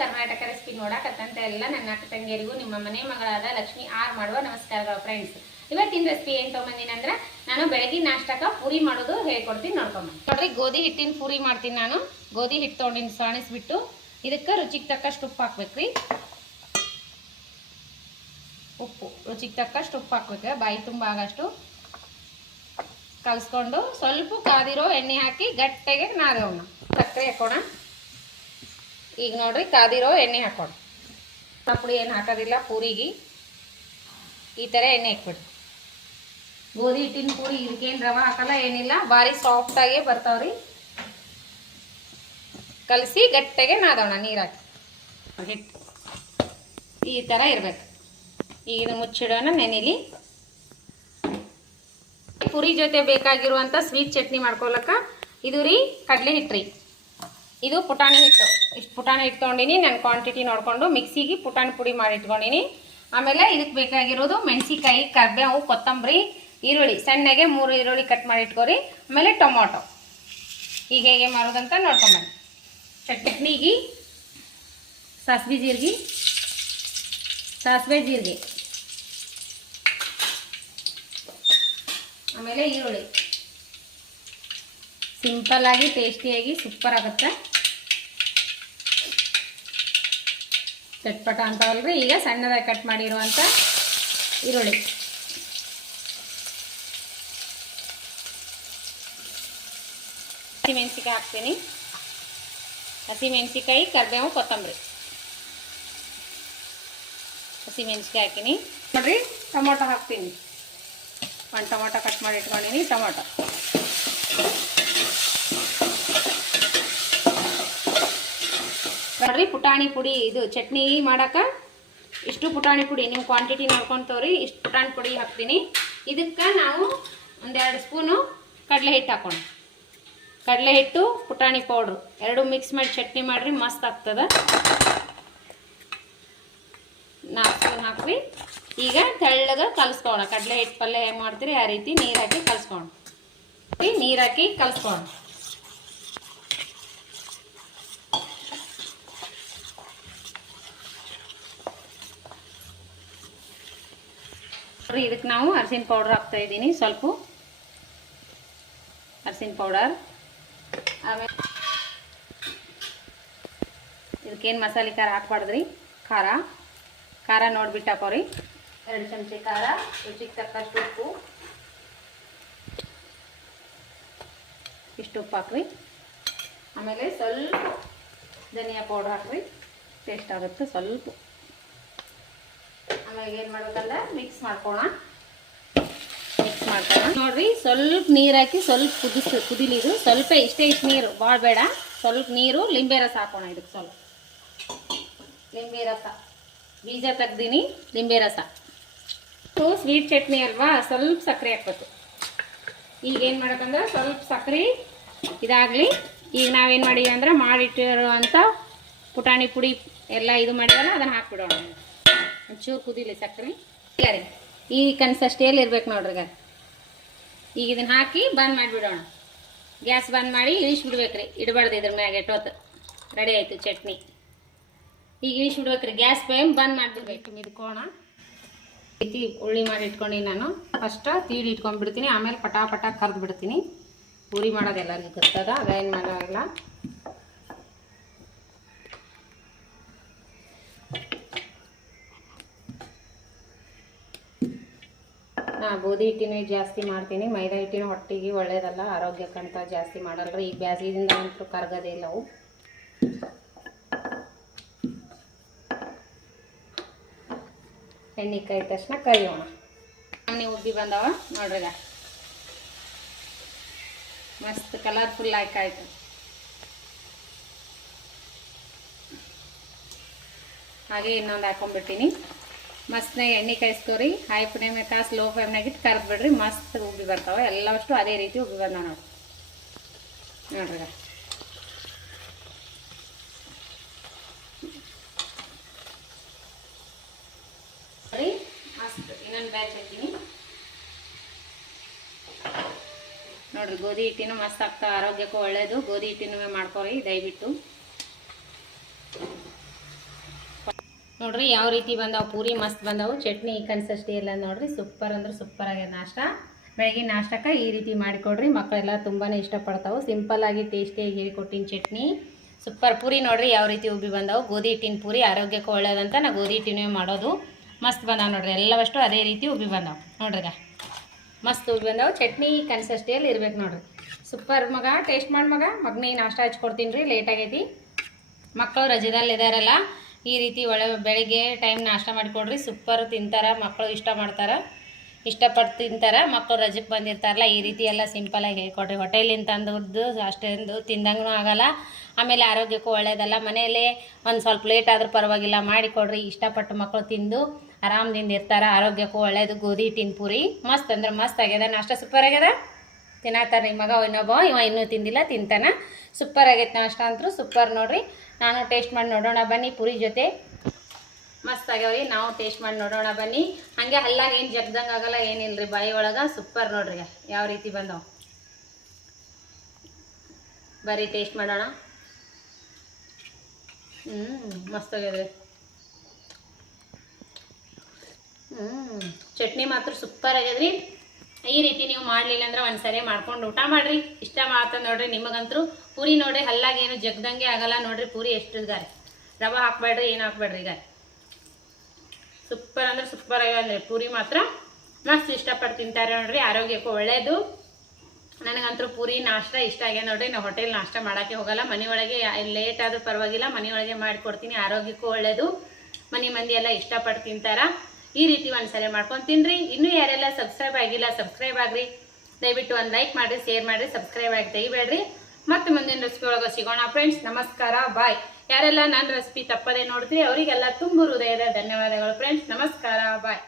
Karnataka recipe ನೋಡಕತ್ತಂತ ಎಲ್ಲ ನನ್ನ ಅಕ್ಕ ತಂಗಿಯರಿಗೂ ನಿಮ್ಮ ಮನೆ ಮಗಳಾದ ಲಕ್ಷ್ಮಿ ಆರ್ ಮಾಡುವ ನಮಸ್ಕಾರಗಳು ಫ್ರೆಂಡ್ಸ್. ಇವತ್ತಿನ ರೆಸಿಪಿ ಏನು ತೊಗೊಂಬಂದಿನಂದ್ರೆ ನಾನು ಬೆಳಗಿನ ನಾಷ್ಟಕ್ಕೆ ಪೂರಿ ಮಾಡೋದು ಹೇಳ್ಕೊಡ್ತೀನಿ ನೋಡ್ಕೊಂಬ. ನೋಡ್ರಿ ಗೋಧಿ ಹಿಟ್ಟಿನ ಪೂರಿ ಮಾಡ್ತೀನಿ. ನಾನು ಗೋಧಿ ಹಿಟ್ಟು ತೊಗೊಂಡಿನಿ ಸಾಣಿಸ್ಬಿಟ್ಟು ಇದಕ್ಕೆ ರುಚಿಗೆ ತಕ್ಕಷ್ಟು ಉಪ್ಪು ಹಾಕ್ಬೇಕ್ರಿ. ಉಪ್ಪು ರುಚಿಗೆ ತಕ್ಕಷ್ಟು ಉಪ್ಪು ಹಾಕ್ಬೇಕು, ಬಾಯಿ ತುಂಬ ಆಗಷ್ಟು ಕಲಿಸ್ಕೊಂಡು ಸ್ವಲ್ಪ ಕಾದಿರೋ ಎಣ್ಣೆ ಹಾಕಿ ಗಟ್ಟಿಗೆ ನಾದವನ್ನ ಸಕ್ಕರೆ ಹಾಕೋಣ. ಈಗ ನೋಡ್ರಿ ಕಾದಿರೋ ಎಣ್ಣೆ ಹಾಕೋಣ. ಪುಡಿ ಏನು ಹಾಕೋದಿಲ್ಲ, ಪೂರಿಗೆ ಈ ಥರ ಎಣ್ಣೆ ಹಾಕ್ಬಿಡ್ರಿ. ಗೋಧಿ ಹಿಟ್ಟಿನ ಪೂರಿ ಇದಕ್ಕೇನು ರವೆ ಹಾಕಲ್ಲ ಏನಿಲ್ಲ, ಭಾರಿ ಸಾಫ್ಟಾಗಿ ಬರ್ತಾವ್ರಿ. ಕಲಸಿ ಗಟ್ಟಿಗೆ ನಾದೋಣ ನೀರು ಹಾಕಿ. ಹಿಟ್ಟು ಈ ಥರ ಇರ್ಬೇಕು. ಈಗ ಇದು ಮುಚ್ಚಿಡೋಣ ನೆನೆಲಿ. ಪೂರಿ ಜೊತೆ ಬೇಕಾಗಿರುವಂಥ ಸ್ವೀಟ್ ಚಟ್ನಿ ಮಾಡ್ಕೊಳಕ ಇದು ರೀ ಕಡಲೆ ಹಿಟ್ಟು ರೀ. ಇದು ಪುಟಾಣಿ ಹಿಟ್ಟು. ಇಷ್ಟು ಪುಟಾಣಿ ಹಿಟ್ಟು ತೊಗೊಂಡಿನಿ. ನಾನು ಕ್ವಾಂಟಿಟಿ ನೋಡಿಕೊಂಡು ಮಿಕ್ಸಿಗೆ ಪುಟಾಣಿ ಪುಡಿ ಮಾಡಿ ಇಟ್ಕೊಂಡಿನಿ. ಆಮೇಲೆ ಇದಕ್ಕೆ ಬೇಕಾಗಿರೋದು ಮೆಣಸಿಕಾಯಿ, ಕರಿಬೇವು, ಕೊತ್ತಂಬರಿ, ಈರುಳ್ಳಿ ಸಣ್ಣಗೆ 3 ಈರುಳ್ಳಿ ಕಟ್ ಮಾಡಿ ಇಟ್ಕೊರಿ. ಆಮೇಲೆ ಟೊಮೊಟೊ. ಈಗ ಹೇಗೆ ಮಾಡೋದಂತ ನೋಡ್ಕೊಂಬನ್ನಿ. ಚಟ್ನಿಗೆ ಸಾಸಿವೆ ಜೀರಿಗೆ, ಆಮೇಲೆ ಈರುಳ್ಳಿ. ಸಿಂಪಲ್ ಆಗಿ ಟೇಸ್ಟಿಯಾಗಿ ಸೂಪರ್ ಆಗುತ್ತೆ. ಚಟ್ಪಟ ಅಂತವಲ್ರಿ. ಈಗ ಸಣ್ಣದಾಗಿ ಕಟ್ ಮಾಡಿರುವಂಥ ಈರುಳ್ಳಿ, ಹಸಿಮೆಣಸಿಕಾಯಿ ಹಾಕ್ತೀನಿ. ಹಸಿಮೆಣಸಿಕಾಯಿ, ಕರಿಬೇವು, ಕೊತ್ತಂಬರಿ, ಹಸಿಮೆಣಸಿಕಾಯಿ ಹಾಕಿನಿ. ನೋಡ್ರಿ ಟೊಮೊಟೊ ಹಾಕ್ತೀನಿ. 1 ಟೊಮೊಟೊ ಕಟ್ ಮಾಡಿ ಇಟ್ಕೊಂಡಿನಿ. ಟೊಮೊಟೊ ನೋಡ್ರಿ ಪುಟಾಣಿ ಪುಡಿ. ಇದು ಚಟ್ನಿ ಮಾಡಕ್ಕೆ ಇಷ್ಟು ಪುಟಾಣಿ ಪುಡಿ ನೀವು ಕ್ವಾಂಟಿಟಿ ನೋಡ್ಕೊತವ್ರಿ. ಇಷ್ಟು ಪುಟಾಣಿ ಪುಡಿ ಹಾಕ್ತೀನಿ. ಇದಕ್ಕೆ ನಾವು 1-2 ಸ್ಪೂನು ಕಡಲೆ ಹಿಟ್ಟು ಹಾಕೋಣ. ಕಡಲೆ ಹಿಟ್ಟು, ಪುಟಾಣಿ ಪೌಡ್ರು ಎರಡು ಮಿಕ್ಸ್ ಮಾಡಿ ಚಟ್ನಿ ಮಾಡಿರಿ, ಮಸ್ತ್ ಆಗ್ತದೆ. 4 ಸ್ಪೂನ್ ಹಾಕ್ರಿ. ಈಗ ತೆಳ್ಳಗೆ ಕಲಿಸ್ಕೋಣ. ಕಡಲೆ ಹಿಟ್ಟು ಪಲ್ಯ ಹೇಗೆ ಮಾಡ್ತೀರಿ ಆ ರೀತಿ ನೀರು ಹಾಕಿ ಕಲಿಸ್ಕೋಣ. ನೀರು ಹಾಕಿ ಕಲಿಸ್ಕೋಣ. ಇದಕ್ಕೆ ನಾವು ಅರಿಶಿನ ಪೌಡರ್ ಹಾಕ್ತಾ ಇದ್ದೀನಿ. ಸ್ವಲ್ಪ ಅರಿಶಿನ ಪೌಡರ್. ಆಮೇಲೆ ಇದಕ್ಕೇನು ಮಸಾಲೆ ಖಾರ ಹಾಕ್ಬಾರ್ದ್ರಿ. ಖಾರ ನೋಡ್ಬಿಟ್ಟು ಹಾಕೋರಿ. 2 ಚಮಚೆ ಖಾರ, ರುಚಿಗೆ ತಕ್ಕಷ್ಟು ಉಪ್ಪು, ಇಷ್ಟು ಉಪ್ಪು ಹಾಕ್ರಿ. ಆಮೇಲೆ ಸ್ವಲ್ಪ ಧನಿಯಾ ಪೌಡ್ರ್ ಹಾಕ್ರಿ, ಟೇಸ್ಟ್ ಆಗುತ್ತೆ ಸ್ವಲ್ಪ. ಆಮೇಲೆ ಏನು ಮಾಡ್ಬೇಕಂದ್ರೆ ಮಿಕ್ಸ್ ಮಾಡ್ಕೋಣ. ನೋಡ್ರಿ ಸ್ವಲ್ಪ ನೀರು ಹಾಕಿ ಸ್ವಲ್ಪ ಕುದಿಲಿ. ಇದು ಸ್ವಲ್ಪ ಇಷ್ಟು ನೀರು, ಭಾಳ ಬೇಡ. ಸ್ವಲ್ಪ ನೀರು, ಲಿಂಬೆ ರಸ ಹಾಕೋಣ. ಇದಕ್ಕೆ ಸ್ವಲ್ಪ ಲಿಂಬೆ ರಸ, ಬೀಜ ತೆಗ್ದೀನಿ, ಲಿಂಬೆ ರಸ. ಸ್ವೀಟ್ ಚಟ್ನಿ ಅಲ್ವಾ, ಸ್ವಲ್ಪ ಸಕ್ಕರೆ ಹಾಕ್ಬೇಕು. ಈಗ ಏನು ಮಾಡ್ಬೇಕಂದ್ರೆ ಸ್ವಲ್ಪ ಸಕ್ಕರೆ ಇದಾಗಲಿ. ಈಗ ನಾವೇನು ಮಾಡಿವಿ ಅಂದ್ರೆ ಮಾಡಿಟ್ಟಿರುವಂಥ ಪುಟಾಣಿ ಪುಡಿ ಎಲ್ಲ ಇದು ಮಾಡಿವಲ್ಲ ಅದನ್ನು ಹಾಕ್ಬಿಡೋಣ. ಒಂಚೂರು ಕುದಿಲಿ ಸಕ್ಕರೆ. ಸರಿ, ಈ ಕನ್ಸಿಸ್ಟೆನ್ಸಿಯಲ್ಲಿ ಇರ್ಬೇಕು ನೋಡ್ರಿ. ಈಗ ಇದನ್ನು ಹಾಕಿ ಬಂದ್ ಮಾಡಿಬಿಡೋಣ. ಗ್ಯಾಸ್ ಬಂದ್ ಮಾಡಿ ಇಳಿಸ್ಬಿಡ್ಬೇಕ್ರಿ. ಇಡಬಾರ್ದು ಇದ್ರ ಮ್ಯಾಗ. ಎಟ್ಟೊತ್ತು ರೆಡಿ ಆಯಿತು ಚಟ್ನಿ. ಈಗ ಇಳಿಸ್ಬಿಡ್ಬೇಕ್ರಿ. ಗ್ಯಾಸ್ ಫ್ಲೇಮ್ ಬಂದ್ ಮಾಡಿಬಿಡ್ಬೇಕು. ಮಿದ್ಕೋಣ. ಉಳ್ಳಿ ಮಾಡಿ ಇಟ್ಕೊಂಡಿನಿ ನಾನು. ಫಸ್ಟ್ ತೀಡಿ ಇಟ್ಕೊಂಡ್ಬಿಡ್ತೀನಿ, ಆಮೇಲೆ ಪಟ ಕರ್ದು ಬಿಡ್ತೀನಿ. ಪೂರಿ ಮಾಡೋದು ಎಲ್ಲರಿಗೂ ಗೊತ್ತದ, ಅದೇನು ಮಾಡೋಲ್ಲ. ಗೋಧಿ ಹಿಟ್ಟಿನ ಜಾಸ್ತಿ ಮಾಡ್ತೀನಿ. ಮೈದಾ ಹಿಟ್ಟಿನ ಹೊಟ್ಟಿಗೆ ಒಳ್ಳೇದಲ್ಲ, ಆರೋಗ್ಯಕ್ಕಂತ ಜಾಸ್ತಿ ಮಾಡಲ್ರಿ. ಈ ಬ್ಯಾಸಿದಿಂದ ಅಂತೂ ಕರ್ಗೋದೇ ಇಲ್ಲ ಅವು. ಎಣ್ಣೆ ಕಾಯ್ದ ತಕ್ಷಣ ಕರಿಯೋಣ. ನೀವು ಉಬ್ಬಿ ಬಂದವ ನೋಡ್ರಿ. ಮಸ್ತ್ ಕಲರ್ಫುಲ್ ಆಯ್ತು. ಹಾಗೆ ಇನ್ನೊಂದು ಹಾಕೊಂಡ್ಬಿಟ್ಟಿನಿ. ಮಸ್ತ್ನಾಗ ಎಣ್ಣೆ ಕಾಯಿಸ್ಕೋರಿ. ಹೈ ಫ್ಲೇಮ್ನಾಗ ಸ್ಲೋ ಫ್ಲೇಮ್ನಾಗ ಇಟ್ಟು ಕರ್ದು ಬಿಡ್ರಿ. ಮಸ್ತ್ ಉಬ್ಬಿ ಬರ್ತಾವೆ. ಎಲ್ಲವಷ್ಟು ಅದೇ ರೀತಿ ಉಬ್ಬಿ ಬಂದಾವ ನೋಡ್ರಿ. ಮಸ್ತ್ ಇನ್ನೊಂದು ಬ್ಯಾಚ್ ಹಾಕ್ತೀನಿ ನೋಡ್ರಿ. ಗೋಧಿ ಹಿಟ್ಟಿನೂ ಮಸ್ತ್ ಆಗ್ತಾವ, ಆರೋಗ್ಯಕ್ಕೂ ಒಳ್ಳೇದು. ಗೋಧಿ ಹಿಟ್ಟಿನೂ ಮಾಡ್ಕೊರಿ ದಯವಿಟ್ಟು. ನೋಡ್ರಿ ಯಾವ ರೀತಿ ಬಂದಾವು ಪೂರಿ ಮಸ್ತ್ ಬಂದಾವು. ಚಟ್ನಿ ಕನ್ಸಿಸ್ಟಿ ಎಲ್ಲ ನೋಡ್ರಿ ಸೂಪರ್ ಅಂದ್ರೆ ಸೂಪರ್ ಆಗ್ಯದ. ನಾಷ್ಟ ಬೆಳಗಿನ ನಾಷ್ಟಕ್ಕೆ ಈ ರೀತಿ ಮಾಡಿಕೊಡ್ರಿ, ಮಕ್ಕಳೆಲ್ಲ ತುಂಬಾ ಇಷ್ಟಪಡ್ತಾವೆ. ಸಿಂಪಲ್ಲಾಗಿ ಟೇಸ್ಟಿಯಾಗಿ ಹೇಳಿಕೊಟ್ಟಿನ ಚಟ್ನಿ ಸೂಪರ್. ಪೂರಿ ನೋಡ್ರಿ ಯಾವ ರೀತಿ ಉಬ್ಬಿ ಬಂದಾವು. ಗೋಧಿ ಹಿಟ್ಟಿನ ಪೂರಿ ಆರೋಗ್ಯಕ್ಕೆ ಒಳ್ಳೇದಂತ ನಾ ಗೋಧಿ ಹಿಟ್ಟಿನೇ ಮಾಡೋದು. ಮಸ್ತ್ ಬಂದಾವೆ ನೋಡ್ರಿ, ಎಲ್ಲವಷ್ಟು ಅದೇ ರೀತಿ ಉಬ್ಬಿ ಬಂದಾವೆ ನೋಡ್ರಿಗ. ಮಸ್ತ್ ಉಬ್ಬಿ ಬಂದಾವೆ. ಚಟ್ನಿ ಕನ್ಸಿಸ್ಟಿಯಲ್ಲಿ ಇರ್ಬೇಕು ನೋಡ್ರಿ. ಸೂಪರ್ ಮಗ, ಟೇಸ್ಟ್ ಮಾಡಿ ಮಗನಿಗೆ ನಾಷ್ಟ ಹಚ್ಕೊಡ್ತೀನಿ ರೀ. ಲೇಟ್ ಆಗೈತಿ, ಮಕ್ಕಳು ರಜೆದಲ್ಲಿ ಇದಾರಲ್ಲ. ಈ ರೀತಿ ಬೆಳಿಗ್ಗೆ ಟೈಮ್ ನಾಷ್ಟ ಮಾಡಿಕೊಡ್ರಿ, ಸೂಪರ್ ತಿಂತಾರೆ ಮಕ್ಕಳು, ಇಷ್ಟ ಮಾಡ್ತಾರೆ, ಇಷ್ಟಪಟ್ಟು ತಿಂತಾರೆ. ಮಕ್ಕಳು ರಜೆಗೆ ಬಂದಿರ್ತಾರಲ್ಲ, ಈ ರೀತಿ ಎಲ್ಲ ಸಿಂಪಲಾಗಿ ಹೇಳ್ಕೊಡ್ರಿ. ಹೋಟೆಲಿಂದ ತಂದದ್ದು ಅಷ್ಟೊಂದು ತಿಂದಂಗೂ ಆಗಲ್ಲ, ಆಮೇಲೆ ಆರೋಗ್ಯಕ್ಕೂ ಒಳ್ಳೇದಲ್ಲ. ಮನೆಯಲ್ಲೇ ಒಂದು ಸ್ವಲ್ಪ ಲೇಟ್ ಆದರೂ ಪರವಾಗಿಲ್ಲ ಮಾಡಿಕೊಡ್ರಿ. ಇಷ್ಟಪಟ್ಟು ಮಕ್ಕಳು ತಿಂದು ಆರಾಮದಿಂದ ಇರ್ತಾರೆ, ಆರೋಗ್ಯಕ್ಕೂ ಒಳ್ಳೇದು. ಗೋಧಿ ಹಿಟ್ಟಿನ ಪೂರಿ ಮಸ್ತ್ ಅಂದ್ರೆ ಮಸ್ತ್ ಆಗ್ಯದ. ನಾಷ್ಟ ಸೂಪರ್ ಆಗ್ಯದ. ತಿನ್ನತ್ತಾರ ನಿಮ್ಮ ಮಗ ಇನ್ನೊಬ್ಬ, ಇವ ಇನ್ನೂ ತಿಂದಿಲ್ಲ, ತಿಂತಾನೆ. ಸೂಪರ್ ಆಗೈತೆ ನಾಷ್ಟ ಅಂತೂ ಸೂಪರ್ ನೋಡ್ರಿ. ನಾನು ಟೇಸ್ಟ್ ಮಾಡಿ ನೋಡೋಣ ಬನ್ನಿ. ಪೂರಿ ಜೊತೆ ಮಸ್ತ್ ಆಗ್ಯಾವ್ರಿ. ನಾವು ಟೇಸ್ಟ್ ಮಾಡಿ ನೋಡೋಣ ಬನ್ನಿ. ಹಾಗೆ ಹಲ್ಲಾಗ ಏನು ಜಗ್ದಂಗೆ ಆಗಲ್ಲ, ಏನಿಲ್ಲರಿ, ಬಾಯಿ ಒಳಗೆ ಸೂಪರ್ ನೋಡ್ರಿ ಯಾವ ರೀತಿ ಬಂದವು. ಬರೀ ಟೇಸ್ಟ್ ಮಾಡೋಣ. ಮಸ್ತ್ ಆಗ್ಯದ್ರಿ. ಚಟ್ನಿ ಮಾತ್ರ ಸೂಪರ್ ಆಗ್ಯದ್ರಿ. ಈ ರೀತಿ ನೀವು ಮಾಡಲಿಲ್ಲ ಅಂದ್ರೆ ಒಂದ್ಸರಿ ಮಾಡ್ಕೊಂಡು ಊಟ ಮಾಡ್ರಿ. ಇಷ್ಟ ಮಾಡ್ತ ನೋಡ್ರಿ ನಿಮಗಂತೂ. ಪೂರಿ ನೋಡ್ರಿ ಹಲ್ಲಾಗ ಏನು ಜಗ್ದಂಗೆ ಆಗಲ್ಲ ನೋಡ್ರಿ. ಪೂರಿ ಎಷ್ಟು ಇದಾರೆ, ರವೆ ಹಾಕ್ಬೇಡ್ರಿ, ಏನು ಹಾಕ್ಬೇಡ್ರಿ. ಈಗ ಸೂಪರ್ ಅಂದ್ರೆ ಸೂಪರ್ ಆಗ್ಯಾವ. ಪೂರಿ ಮಾತ್ರ ಮಸ್ತ್ ಇಷ್ಟಪಟ್ಟು ತಿಂತಾರೆ ನೋಡ್ರಿ, ಆರೋಗ್ಯಕ್ಕೂ ಒಳ್ಳೇದು. ನನಗಂತೂ ಪೂರಿ ನಾಷ್ಟ ಇಷ್ಟ ಆಗ್ಯದ ನೋಡ್ರಿ. ನಾವು ಹೋಟೆಲ್ ನಾಷ್ಟ ಮಾಡೋಕ್ಕೆ ಹೋಗಲ್ಲ, ಮನೆಯೊಳಗೆ ಲೇಟ್ ಆದರೂ ಪರವಾಗಿಲ್ಲ, ಮನೆಯೊಳಗೆ ಮಾಡಿಕೊಡ್ತೀನಿ. ಆರೋಗ್ಯಕ್ಕೂ ಒಳ್ಳೇದು, ಮನೆ ಮಂದಿ ಎಲ್ಲ ಇಷ್ಟಪಟ್ಟು ತಿಂತಾರ. ಈ ರೀತಿ ಒಂದ್ಸರಿ ಮಾಡ್ಕೊಂಡು ತಿನ್ರಿ. ಇನ್ನೂ ಯಾರೆಲ್ಲ ಸಬ್ಸ್ಕ್ರೈಬ್ ಆಗಿಲ್ಲ ಸಬ್ಸ್ಕ್ರೈಬ್ ಆಗ್ರಿ. ದಯವಿಟ್ಟು ಒಂದು ಲೈಕ್ ಮಾಡಿರಿ, ಶೇರ್ ಮಾಡಿರಿ, ಸಬ್ಸ್ಕ್ರೈಬ್ ಆಗಿ ತೆಗಿಬೇಡ್ರಿ. ಮತ್ತೆ ಮುಂದಿನ ರೆಸಿಪಿ ಒಳಗೆ ಸಿಗೋಣ ಫ್ರೆಂಡ್ಸ್. ನಮಸ್ಕಾರ, ಬಾಯ್. ಯಾರೆಲ್ಲ ನನ್ನ ರೆಸಿಪಿ ತಪ್ಪದೇ ನೋಡ್ತೀರಿ ಅವರಿಗೆಲ್ಲ ತುಂಬ ಹೃದಯದ ಧನ್ಯವಾದಗಳು ಫ್ರೆಂಡ್ಸ್. ನಮಸ್ಕಾರ, ಬಾಯ್.